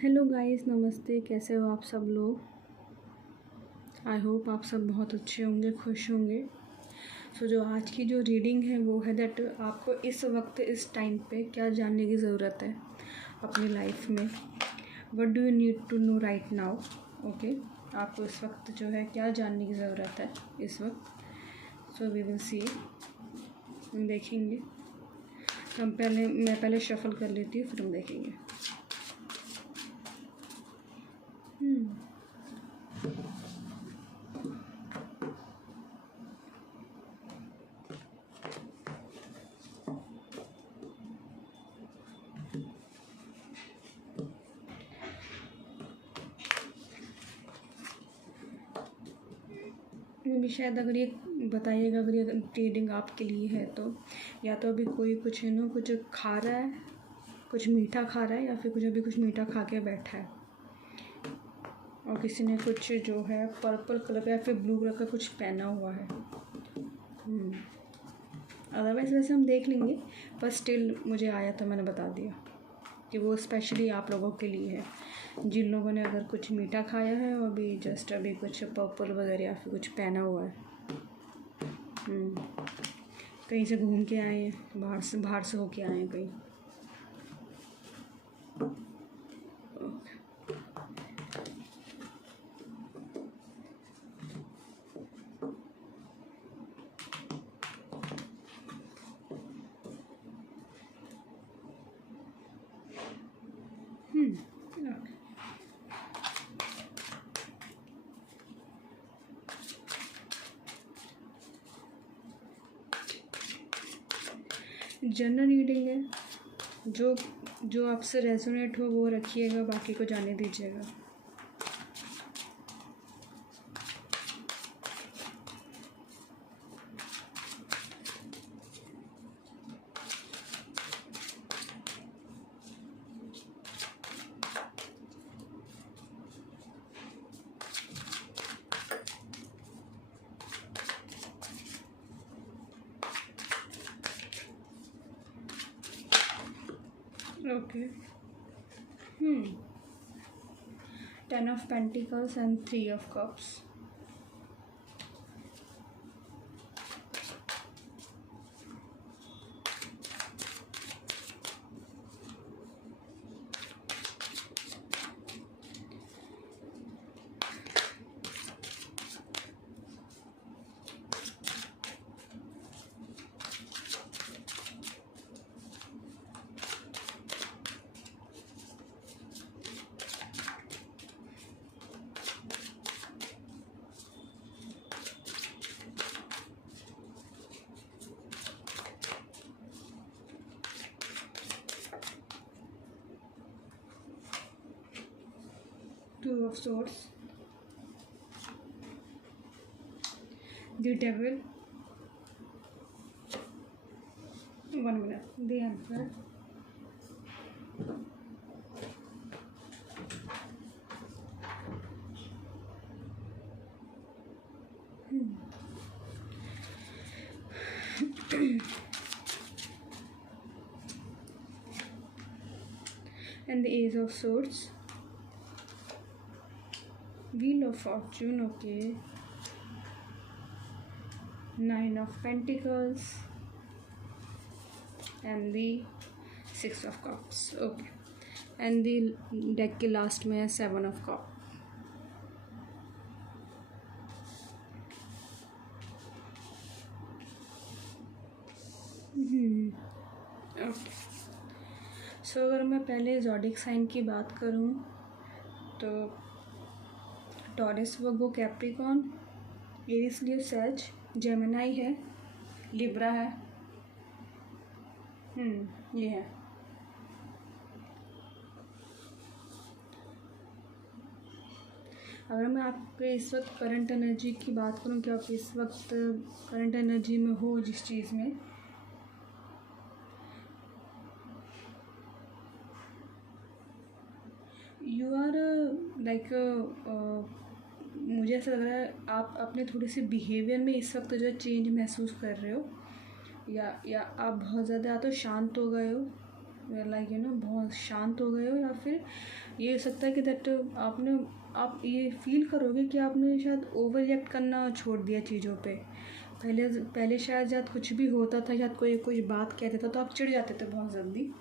Hello guys, नमस्ते। कैसे हो आप सब लोग? आई होप आप सब बहुत अच्छे होंगे, खुश होंगे। जो आज की जो रीडिंग है वो है दैट आपको इस वक्त इस टाइम पे क्या जानने की ज़रूरत है अपनी लाइफ में। What do you need to know right now. Okay, आपको इस वक्त जो है क्या जानने की ज़रूरत है इस वक्त। वी विल सी, हम देखेंगे। मैं पहले शफल कर लेती हूँ, फिर हम देखेंगे। भी शायद अगर ये बताइएगा, अगर ये रीडिंग आपके लिए है तो या तो अभी कोई कुछ कुछ खा रहा है, कुछ मीठा खा रहा है, या फिर अभी कुछ मीठा खा के बैठा है, और किसी ने कुछ जो है पर्पल कलर का या फिर ब्लू कलर का कुछ पहना हुआ है। अदरवाइज़ वैसे हम देख लेंगे, पर स्टिल मुझे आया तो मैंने बता दिया कि वो स्पेशली आप लोगों के लिए है, जिन लोगों ने अगर कुछ मीठा खाया है और अभी कुछ पर्पल वगैरह या फिर कुछ पहना हुआ है। कहीं से घूम के आए हैं, बाहर से होके आए हैं कहीं। जनरल रीडिंग है, जो आपसे रेजोनेट हो वो रखिएगा, बाकी को जाने दीजिएगा। Okay, 10 of Pentacles and 3 of Cups. Two of Swords, the Devil, 1 minute, the Emperor, and the Ace of Swords, Wheel of Fortune. Okay, 9 of Pentacles and the 6 of Cups. Okay, and the deck के last में है 7 of Cups. Okay, अगर मैं पहले zodiac sign की बात करूँ तो टॉरस, वर्गो, कैप्रिकॉर्न, एरिस, लियो, सैज, जेमिनी है, लिब्रा है। ये है। अगर मैं आपके इस वक्त करंट एनर्जी की बात करूँ कि आप इस वक्त करंट एनर्जी में हो, जिस चीज़ में यू आर लाइक, मुझे ऐसा लग रहा है आप अपने थोड़े से बिहेवियर में इस वक्त जो चेंज महसूस कर रहे हो, या आप बहुत ज़्यादा या तो शांत हो गए हो लाइक बहुत शांत हो गए हो, या फिर ये हो सकता है कि दैट आप ये फील करोगे कि आपने शायद ओवर रिएक्ट करना छोड़ दिया चीज़ों पे। पहले पहले शायद कुछ भी होता था, शायद कोई कुछ बात कह देता तो आप चिढ़ जाते थे बहुत जल्दी,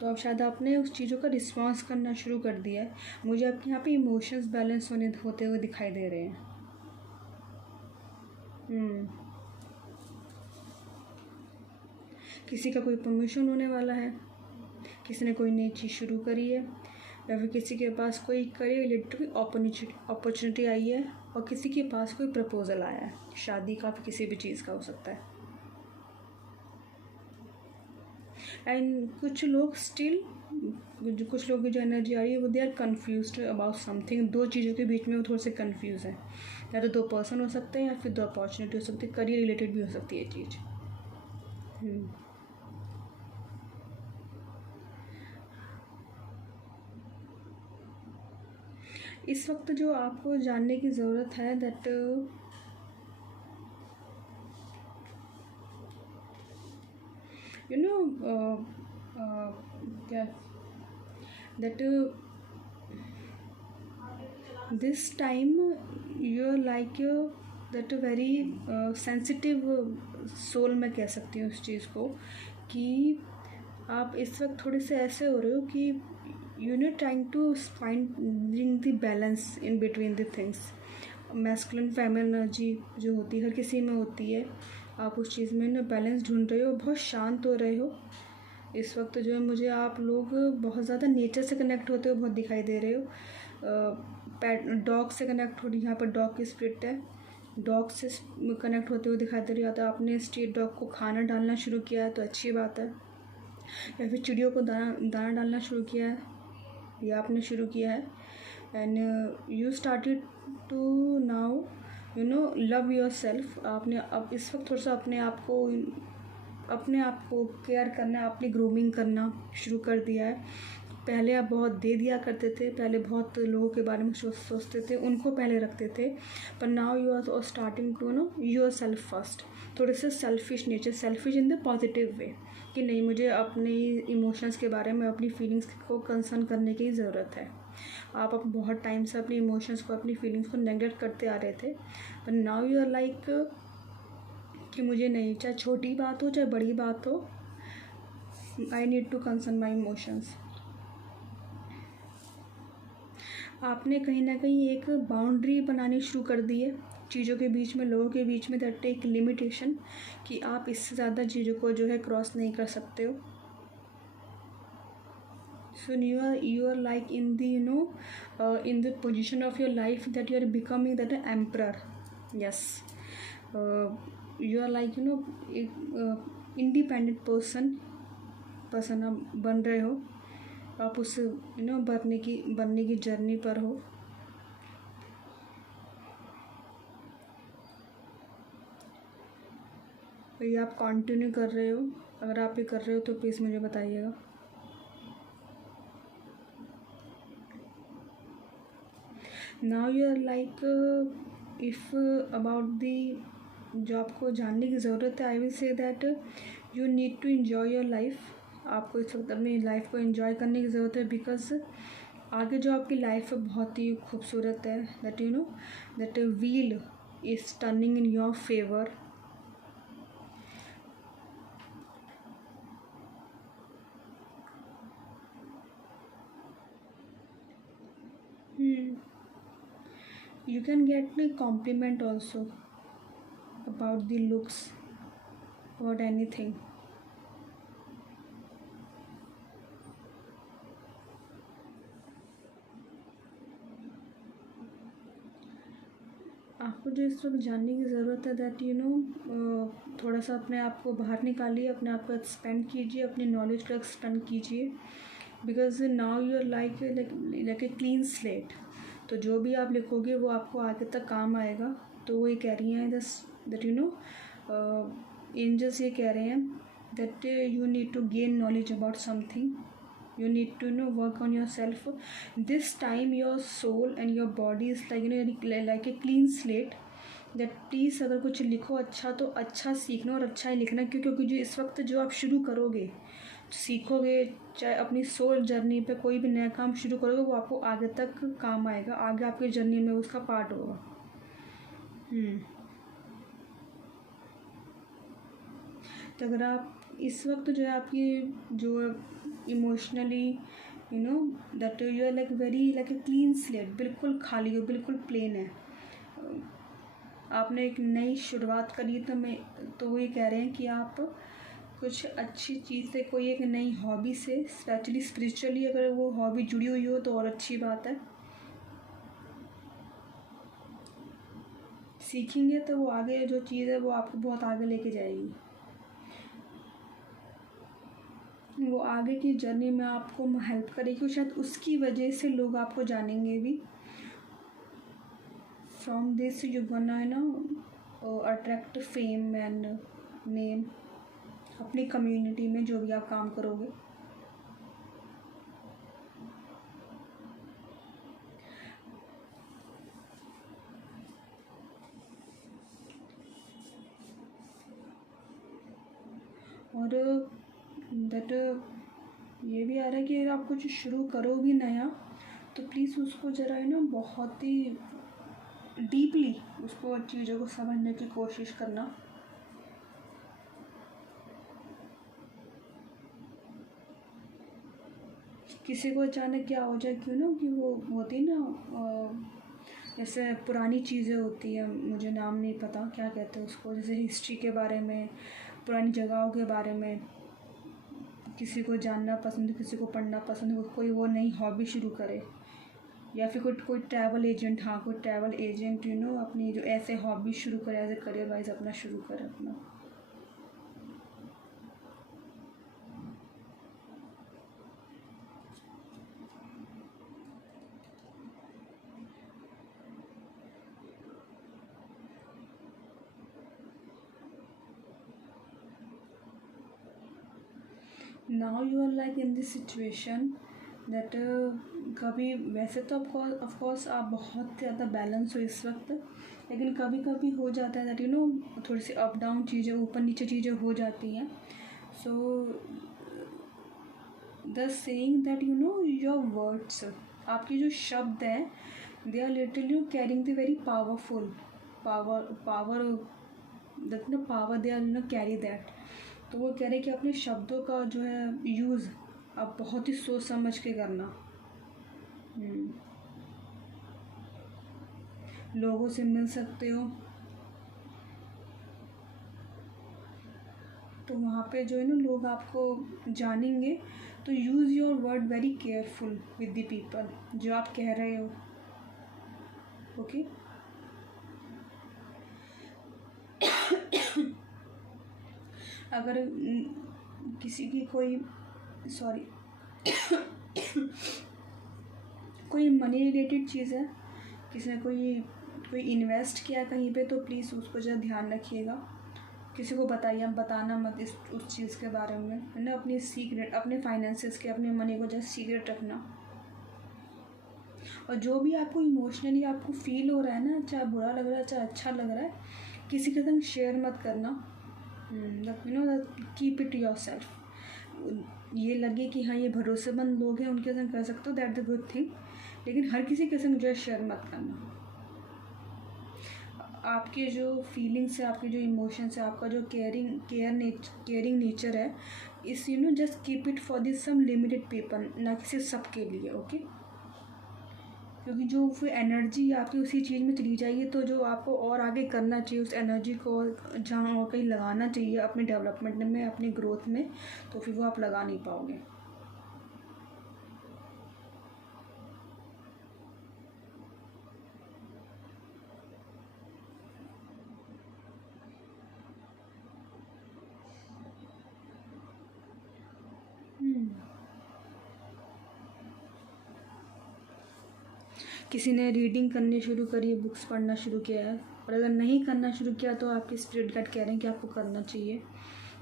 तो अब शायद आपने उस चीज़ों का रिस्पॉन्स करना शुरू कर दिया है। मुझे आपके यहाँ पे इमोशंस बैलेंस होते हुए दिखाई दे रहे हैं। किसी का कोई प्रमोशन होने वाला है, किसी ने कोई नई चीज़ शुरू करी है, या फिर किसी के पास कोई करियर रिलेटेड अपॉर्चुनिटी आई है, और किसी के पास कोई प्रपोज़ल आया है, शादी का, किसी भी चीज़ का हो सकता है। एंड कुछ लोग की जो एनर्जी आ रही है वो they are confused about something. दो चीज़ों के बीच में वो थोड़े से कन्फ्यूज़ है, या तो दो पर्सन हो सकते हैं, या फिर दो अपॉर्चुनिटी हो सकती है, करियर रिलेटेड भी हो सकती है ये चीज़। इस वक्त जो आपको जानने की ज़रूरत है दैट क्या that this time you are like that very sensitive soul, मैं कह सकती हूँ उस चीज़ को, कि आप इस वक्त थोड़े से ऐसे हो रहे हो कि you know trying to finding the balance in between the things. Masculine feminine energy जो होती है हर किसी में होती है, आप उस चीज़ में ना बैलेंस ढूंढ रहे हो, बहुत शांत हो रहे हो इस वक्त। जो है मुझे आप लोग बहुत ज़्यादा नेचर से कनेक्ट होते हो बहुत दिखाई दे रहे हो। पेट डॉग से कनेक्ट हो रही, यहाँ पर डॉग की स्पिरिट है, डॉग से कनेक्ट होते हुए दिखाई दे रही है। तो आपने स्ट्रीट डॉग को खाना डालना शुरू किया है तो अच्छी बात है, या फिर चिड़ियों को दाना डालना शुरू किया है, ये आपने शुरू किया है। And you started to now love yourself. आपने अब इस वक्त थोड़ा सा अपने आप को केयर करना, अपनी ग्रूमिंग करना शुरू कर दिया है। पहले आप बहुत दे दिया करते थे, पहले बहुत लोगों के बारे में सोचते थे, उनको पहले रखते थे, पर now you are starting to yourself first. थोड़े से selfish nature, selfish in the positive way, कि नहीं मुझे अपने इमोशंस के बारे में, अपनी फीलिंग्स को कंसर्न करने की ज़रूरत है। आप बहुत टाइम से अपनी इमोशंस को, अपनी फीलिंग्स को नेगलेक्ट करते आ रहे थे, पर नाउ यू आर लाइक कि मुझे नहीं, चाहे छोटी बात हो चाहे बड़ी बात हो, I need to concern my emotions. आपने कहीं ना कहीं एक बाउंड्री बनानी शुरू कर दी है चीज़ों के बीच में, लोगों के बीच में, दैट एक लिमिटेशन, कि आप इससे ज़्यादा चीज़ों को जो है क्रॉस नहीं कर सकते हो। So you are like in the in the position of your life that you are becoming that emperor. Yes, you are like independent person आप बन रहे हो, आप उस बनने की जर्नी पर हो। ये आप कंटिन्यू कर रहे हो, अगर आप ये कर रहे हो तो प्लीज़ मुझे बताइएगा। Now you are like if about the, जो आपको जानने की ज़रूरत है, I will say that you need to enjoy your life. आपको इस वक्त अपनी लाइफ को इन्जॉय करने की ज़रूरत है, बिकॉज आगे जो आपकी लाइफ है बहुत ही खूबसूरत है। That that wheel is turning in your favour. You can get a compliment also about the looks, about anything. आपको जो इस वक्त जानने की ज़रूरत है दैट थोड़ा सा अपने आप को बाहर निकालिए, अपने आप को एक्सपेंड कीजिए, अपनी नॉलेज को एक्सपेंड कीजिए, because now you are like a clean slate. तो जो भी आप लिखोगे वो आपको आगे तक काम आएगा। तो वो ये कह रही हैं दैट एंजल्स ये कह रहे हैं that you need to gain knowledge about something, you need to work on yourself this time। your soul and your body is like a clean slate that please अगर कुछ लिखो अच्छा तो अच्छा सीखना और अच्छा ही लिखना, क्योंकि जो इस वक्त जो आप शुरू करोगे, सीखोगे, चाहे अपनी सोल जर्नी पे कोई भी नया काम शुरू करोगे वो आपको आगे तक काम आएगा, आगे आपकी जर्नी में उसका पार्ट होगा। तो अगर आप इस वक्त जो है आपकी जो emotionally that you are like very like a clean slate, बिल्कुल खाली हो, बिल्कुल प्लेन है, आपने एक नई शुरुआत करी, तो वो ये कह रहे हैं कि आप कुछ अच्छी चीज़ से, कोई एक नई हॉबी से, स्पेशली स्पिरिचुअली अगर वो हॉबी जुड़ी हुई हो तो और अच्छी बात है। सीखेंगे तो वो आगे जो चीज़ है वो आपको बहुत आगे लेके जाएगी, वो आगे की जर्नी में आपको हेल्प करेगी, शायद उसकी वजह से लोग आपको जानेंगे भी। From this you gonna attract fame and name अपनी कम्युनिटी में जो भी आप काम करोगे। और दैट ये भी आ रहा है कि अगर आप कुछ शुरू करो भी नया तो प्लीज़ उसको ज़रा बहुत ही डीपली उसको चीज़ों को समझने की कोशिश करना। किसी को अचानक क्या हो जाए कि वो होती जैसे पुरानी चीज़ें होती हैं, मुझे नाम नहीं पता क्या कहते हैं उसको, जैसे हिस्ट्री के बारे में, पुरानी जगहों के बारे में किसी को जानना पसंद है, किसी को पढ़ना पसंद है, कोई वो नई हॉबी शुरू करे, या फिर कोई ट्रैवल एजेंट, हाँ कोई ट्रैवल एजेंट अपनी जो ऐसे हॉबी शुरू करे, एज ए करियर वाइज अपना शुरू करे अपना। Now you are like in this situation that कभी वैसे तो ऑफकोर्स आप बहुत ज़्यादा बैलेंस हो इस वक्त, लेकिन कभी कभी हो जाता है दैट थोड़ी सी अप डाउन चीज़ें, ऊपर नीचे चीज़ें हो जाती हैं। So the saying that your words, आपके जो शब्द हैं, they are literally carrying the very power they are carry that. तो वो कह रहे हैं कि अपने शब्दों का जो है यूज़ आप बहुत ही सोच समझ के करना। लोगों से मिल सकते हो तो वहाँ पे जो है लोग आपको जानेंगे, तो use your word very careful with the people जो आप कह रहे हो। ओके अगर किसी की कोई कोई मनी रिलेटेड चीज़ है, किसी ने कोई इन्वेस्ट किया कहीं पे, तो प्लीज़ उसको ज़रा ध्यान रखिएगा, किसी को बताना मत उस चीज़ के बारे में, अपनी सीक्रेट, अपने फाइनेंसेस के, अपने मनी को जस्ट सीक्रेट रखना। और जो भी आपको इमोशनली आपको फील हो रहा है ना, चाहे बुरा लग रहा है चाहे अच्छा लग रहा है, किसी के संग शेयर मत करना। Keep it your self. ये लगे कि हाँ ये भरोसेमंद लोग हैं, उनके संग कर सकते हो, दैट द गुड थिंग, लेकिन हर किसी के संग जो शेयर मत करना। आपके जो फीलिंग्स है, आपके जो इमोशंस है, आपका जो केयरिंग नेचर है, is just keep it for this some limited people, ना कि सिर्फ सबके लिए। ओके क्योंकि जो फिर एनर्जी आपकी उसी चीज़ में चली जाएगी, तो जो आपको और आगे करना चाहिए उस एनर्जी को जहाँ और कहीं लगाना चाहिए अपने डेवलपमेंट में, अपनी ग्रोथ में, तो फिर वो आप लगा नहीं पाओगे। किसी ने रीडिंग करनी शुरू करी, बुक्स पढ़ना शुरू किया है, और अगर नहीं करना शुरू किया तो आपके स्पिरिट गाइड कह रहे हैं कि आपको करना चाहिए।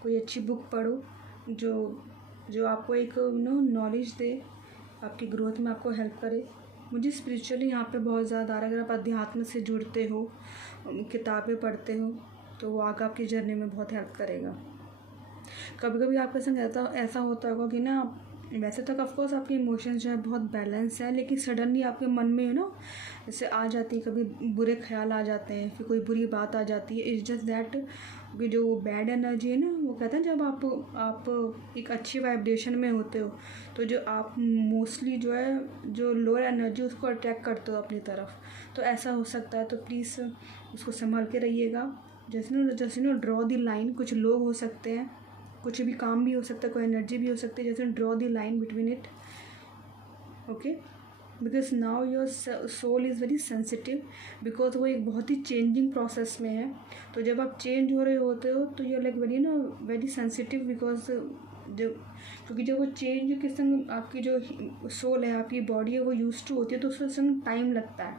कोई अच्छी बुक पढ़ो जो आपको एक नॉलेज दे, आपकी ग्रोथ में आपको हेल्प करे। मुझे स्पिरिचुअली यहाँ पे बहुत ज़्यादा आ रहा है, अगर आप अध्यात्म से जुड़ते हो, किताबें पढ़ते हो, तो वो आगे आपकी जर्नी में बहुत हेल्प करेगा। कभी कभी आपके संग ऐसा होता होगा कि वैसे तक ऑफ कोर्स आपके इमोशंस जो है बहुत बैलेंस है, लेकिन सडनली आपके मन में जैसे आ जाती है, कभी बुरे ख्याल आ जाते हैं, फिर कोई बुरी बात आ जाती है। इट्स जस्ट दैट कि जो बैड एनर्जी है ना, वो कहते हैं जब आप एक अच्छी वाइब्रेशन में होते हो तो जो आप मोस्टली जो है जो लोअर एनर्जी उसको अट्रैक्ट करते हो अपनी तरफ। तो ऐसा हो सकता है, तो प्लीज़ उसको संभाल के रहिएगा। जैसे ड्रॉ द लाइन, कुछ लोग हो सकते हैं, कुछ भी काम भी हो सकता है, कोई एनर्जी भी हो सकती है, जैसे draw the line between it, okay. Because now your soul is very sensitive, because वो एक बहुत ही चेंजिंग प्रोसेस में है। तो जब आप चेंज हो रहे होते हो तो you like very sensitive, because क्योंकि जब वो चेंज के संग आपकी जो सोल है, आपकी बॉडी है, वो यूज टू होती है, तो उसके संग टाइम लगता है।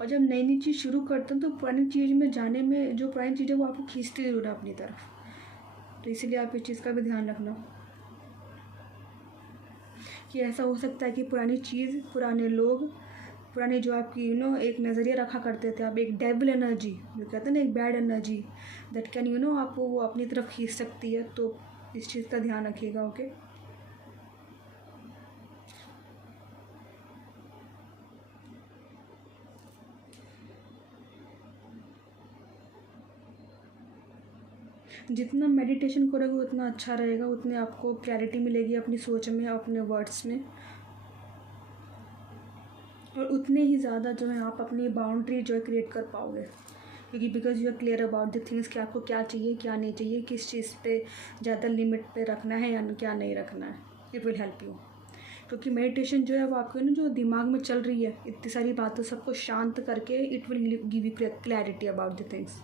और जब नई नई चीज़ शुरू करते हैं तो पुरानी चीज़ में जाने में जो पुरानी चीज़ है वो आपको खींचती ज़रूर है अपनी तरफ। तो इसीलिए आप इस चीज़ का भी ध्यान रखना कि ऐसा हो सकता है कि पुरानी चीज़, पुराने लोग, पुराने जो आपकी एक नज़रिया रखा करते थे, आप एक डेविल एनर्जी जो कहते हैं ना, एक बैड एनर्जी दैट कैन आपको वो अपनी तरफ खींच सकती है। तो इस चीज़ का ध्यान रखिएगा, ओके। जितना मेडिटेशन करोगे उतना अच्छा रहेगा, उतने आपको क्लैरिटी मिलेगी अपनी सोच में, अपने वर्ड्स में, और उतने ही ज़्यादा जो है आप अपनी बाउंड्री जो है क्रिएट कर पाओगे। क्योंकि because you are clear about the things कि आपको क्या चाहिए, क्या नहीं चाहिए, किस चीज़ पे ज़्यादा लिमिट पे रखना है या क्या नहीं रखना है। It will help you. क्योंकि मेडिटेशन जो है वो आपको जो दिमाग में चल रही है इतनी सारी बातों, सबको शांत करके it will give you clarity about the things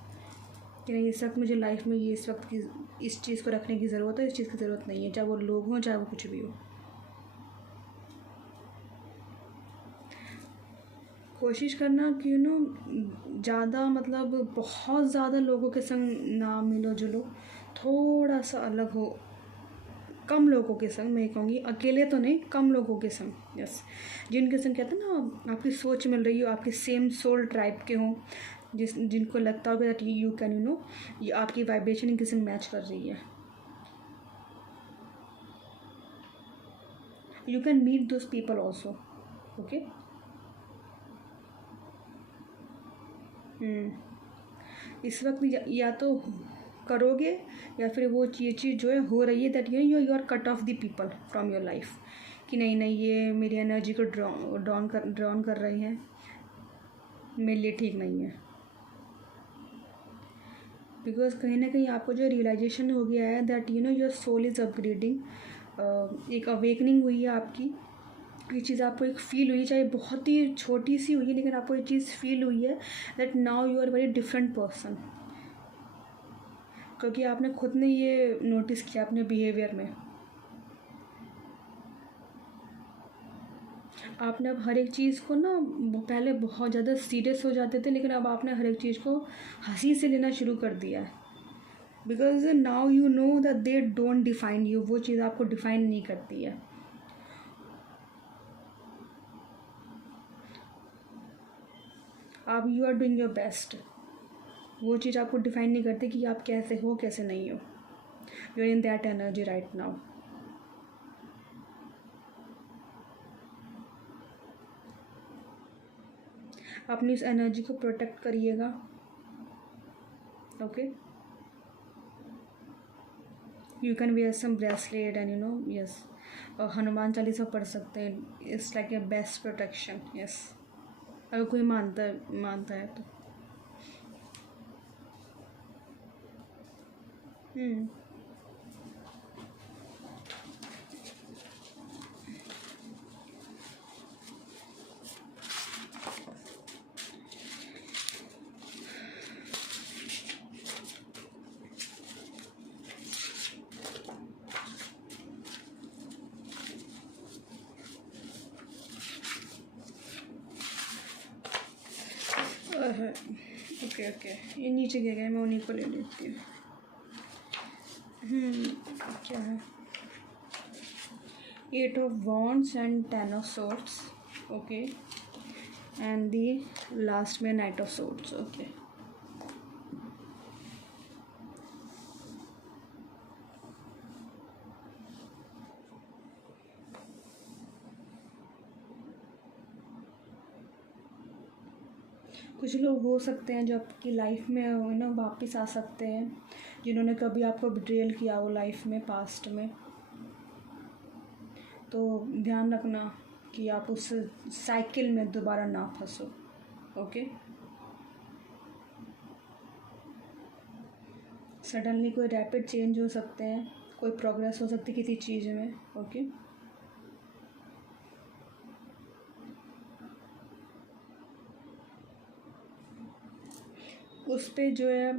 कि नहीं, इस वक्त मुझे लाइफ में ये इस वक्त की इस चीज़ को रखने की ज़रूरत है, इस चीज़ की ज़रूरत नहीं है, चाहे वो लोग हों, चाहे वो कुछ भी हो। कोशिश करना कि ज़्यादा बहुत ज़्यादा लोगों के संग ना मिलो जुलो, थोड़ा सा अलग हो, कम लोगों के संग, मैं कहूँगी अकेले तो नहीं, कम लोगों के संग, यस। जिनके संग कहते हैं ना आपकी सोच मिल रही हो, आपके सेम सोल ट्राइब के हों, जिनको लगता हो दैट यू कैन ये आपकी वाइब्रेशन इनके संग मैच कर रही है। You can meet those people also, okay. इस वक्त या तो करोगे या फिर वो चीज़ जो है हो रही है that you are cut off the people from your life कि नहीं ये मेरी एनर्जी को ड्रॉन कर रहे हैं, मेरे लिए ठीक नहीं है। बिकॉज कहीं ना कहीं आपको जो रियलाइजेशन हो गया है that your soul is upgrading, एक अवेकनिंग हुई है आपकी। ये चीज़ आपको एक फ़ील हुई, चाहे बहुत ही छोटी सी हुई है, लेकिन आपको ये चीज़ फ़ील हुई है that now you are very different person. क्योंकि आपने खुद ने ये नोटिस किया अपने बिहेवियर में। आपने अब हर एक चीज़ को पहले बहुत ज़्यादा सीरियस हो जाते थे, लेकिन अब आपने हर एक चीज़ को हंसी से लेना शुरू कर दिया है। Because now you know that they don't define you, वो चीज़ आपको डिफाइन नहीं करती है। आप you are doing your best, वो चीज़ आपको डिफाइन नहीं करती कि आप कैसे हो कैसे नहीं हो। You are in that energy right now. अपनी उस एनर्जी को प्रोटेक्ट करिएगा, ओके। You can wear some bracelet and yes, और हनुमान चालीसा पढ़ सकते हैं, it's like a best protection, yes. अगर कोई मानता है तो ओके ये नीचे गिर गया, मैं उन्हीं को ले लेती हूँ। क्या है, 8 of Wands and 10 of Swords, okay, and the last में Knight of Swords, okay. कुछ लोग हो सकते हैं जो आपकी लाइफ में ना वापस आ सकते हैं, जिन्होंने कभी आपको बिट्रेयल किया हो लाइफ में, पास्ट में। तो ध्यान रखना कि आप उस साइकिल में दोबारा ना फंसो। ओके। सडनली कोई रैपिड चेंज हो सकते हैं, कोई प्रोग्रेस हो सकती है किसी चीज़ में। ओके। उस पे जो है,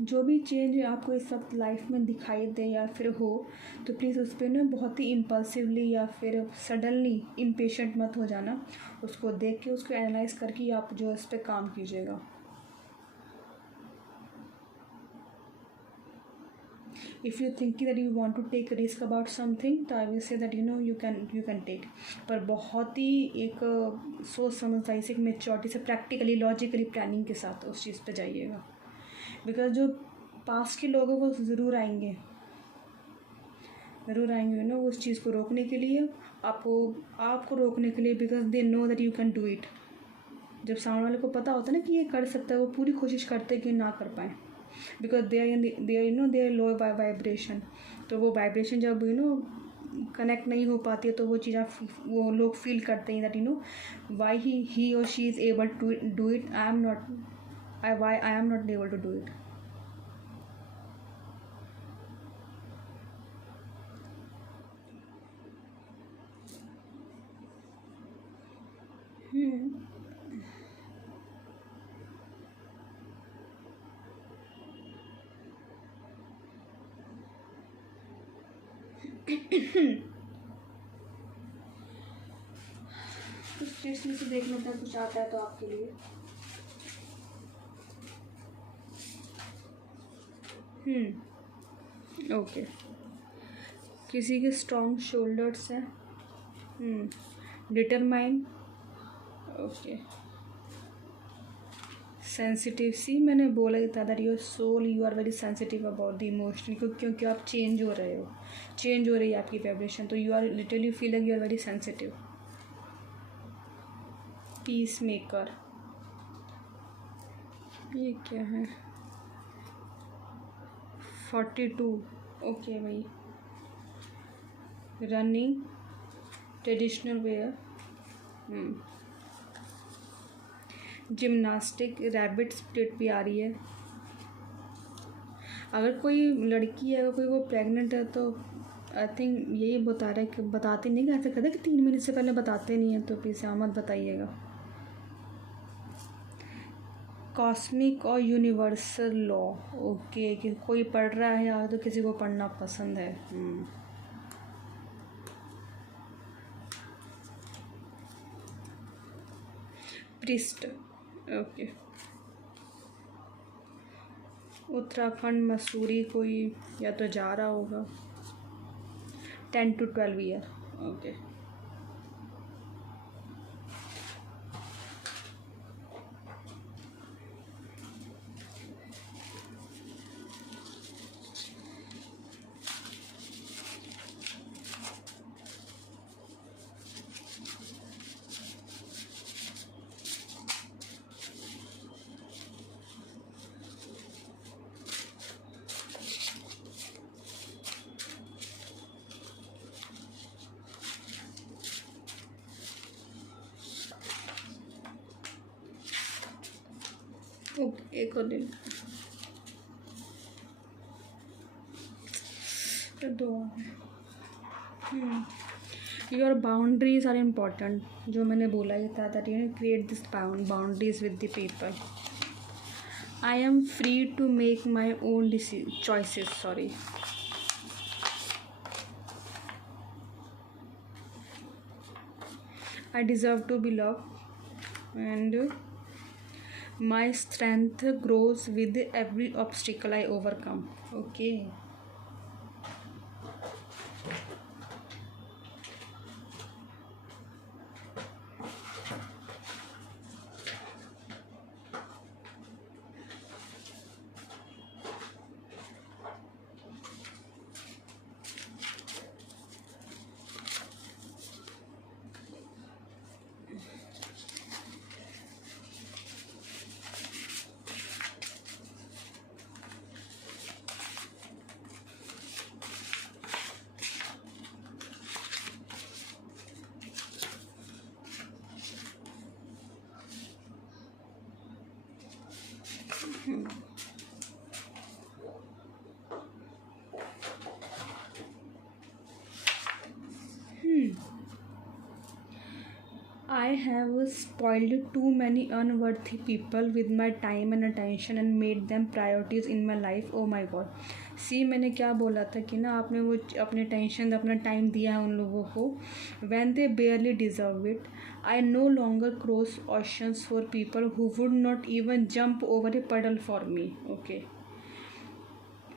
जो भी चेंज आपको इस वक्त लाइफ में दिखाई दे या फिर हो, तो प्लीज़ उस पर ना बहुत ही इम्पल्सिवली या फिर सडनली इम्पेशेंट मत हो जाना। उसको देख के, उसको एनालाइज करके आप जो इस पर काम कीजिएगा। If you think that you want to take risk about something, तो I will say that you can take, पर बहुत ही एक सोच समझदारी से, मेच्योरिटी से, प्रैक्टिकली लॉजिकली प्लानिंग के साथ उस चीज़ पे जाइएगा। बिकॉज जो पास के लोग हैं वो ज़रूर आएंगे ना उस चीज़ को रोकने के लिए, आपको रोकने के लिए, because they know that you can do it. जब सामने वाले को पता होता है ना कि ये कर सकता है, वो पूरी कोशिश करते हैं कि ना कर पाएँ, because they are low vibration. तो वो वाइब्रेशन जब कनेक्ट नहीं हो पाती है, तो वो चीज़ वो लोग फील करते हैं दैट वाई ही और she is able to do it, I am not able to do it. कुछ चीज़ में से देख लेते हैं, कुछ आता है तो आपके लिए। ओके। किसी के स्ट्रॉन्ग शोल्डर्स हैं। डिटरमाइन। ओके। सेंसिटिव, सी मैंने बोला ही था that your soul, you are very sensitive about the emotion, क्योंकि आप चेंज हो रहे हो, चेंज हो रही है आपकी वाइब्रेशन, तो you are literally feel like you are very sensitive. Peace maker, ये क्या है? 42। ओके भाई। Running, traditional wear, gymnastic, rabbit split भी आ रही है। अगर कोई लड़की है, अगर कोई वो प्रेग्नेंट है, तो आई थिंक यही बता रहा है कि बताते नहीं, ऐसे कहते कि 3 महीने से पहले बताते नहीं हैं, तो प्लीज़ मत बताइएगा। कॉस्मिक और यूनिवर्सल लॉ। ओके, कि कोई पढ़ रहा है या तो किसी को पढ़ना पसंद है। प्रिस्ट। ओके। उत्तराखंड, मसूरी, कोई या तो जा रहा होगा। 10 to 12 ईयर। ओके। एक और दिन, दो। योर बाउंड्रीज आर इम्पॉर्टेंट, जो मैंने बोला ही था that you create this boundaries with the people. I am free to make my own choices, sorry. I deserve to be loved and my strength grows with every obstacle I overcome. Okay. I have spoiled too many unworthy people with my time and attention and made them priorities in my life. Oh my god. सी मैंने क्या बोला था कि ना आपने वो अपने tension अपना टाइम दिया है उन लोगों को when they barely deserve it. I no longer cross oceans for people who would not even jump over a puddle for me. Okay,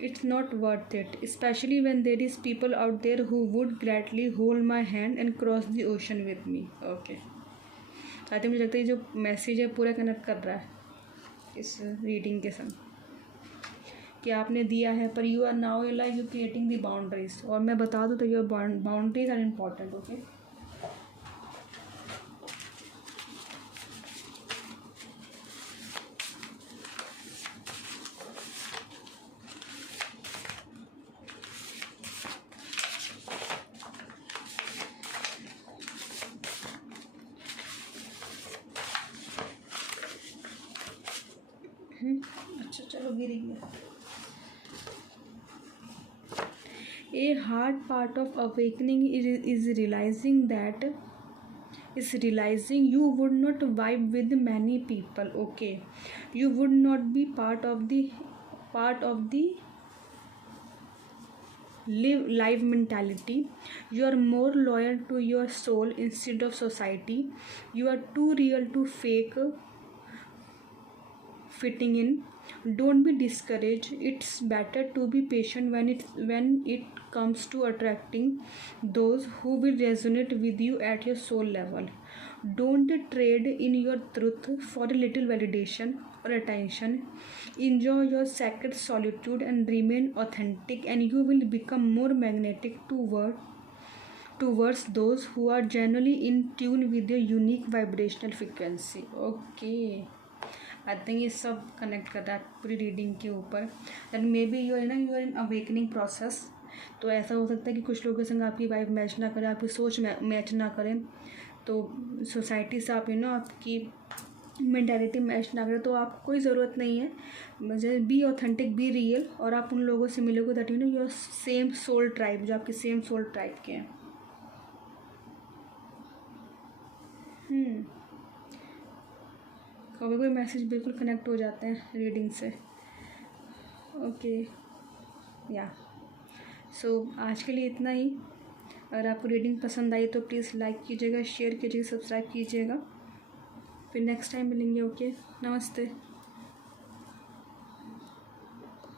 it's not worth it, especially when there is people out there who would gladly hold my hand and cross the ocean with me. Okay, I think मुझे लगता है जो message है पूरा connect कर रहा है इस रीडिंग के संग कि आपने दिया है, पर you are now like you creating the boundaries. और मैं बता दूँ तो your boundaries are important. Okay, अच्छा चलो गिर गया. A hard part of awakening is realizing you would not vibe with many people. Okay, you would not be part of the live mentality. You are more loyal to your soul instead of society. You are too real to fake fitting in. Don't be discouraged. It's better to be patient when it comes to attracting those who will resonate with you at your soul level. Don't trade in your truth for a little validation or attention. Enjoy your sacred solitude and remain authentic, and you will become more magnetic towards those who are genuinely in tune with your unique vibrational frequency. Okay, I think ये सब connect कर रहा है पूरी reading के ऊपर. That may be you are in awakening process. तो ऐसा हो सकता है कि कुछ लोगों के संग आपकी वाइब मैच ना करें, आपकी सोच मैच ना करें, तो सोसाइटी से आप आपकी मेंटालिटी मैच ना करे, तो आपको कोई ज़रूरत नहीं है. मुझे बी ऑथेंटिक, बी रियल, और आप उन लोगों से मिलोगे that your same soul tribe, जो आपके सेम सोल ट्राइब के हैं. कभी कोई मैसेज बिल्कुल कनेक्ट हो जाते हैं रीडिंग से. ओके या सो आज के लिए इतना ही. अगर आपको रीडिंग पसंद आई तो प्लीज़ लाइक कीजिएगा, शेयर कीजिएगा, सब्सक्राइब कीजिएगा. फिर नेक्स्ट टाइम मिलेंगे. ओके, नमस्ते.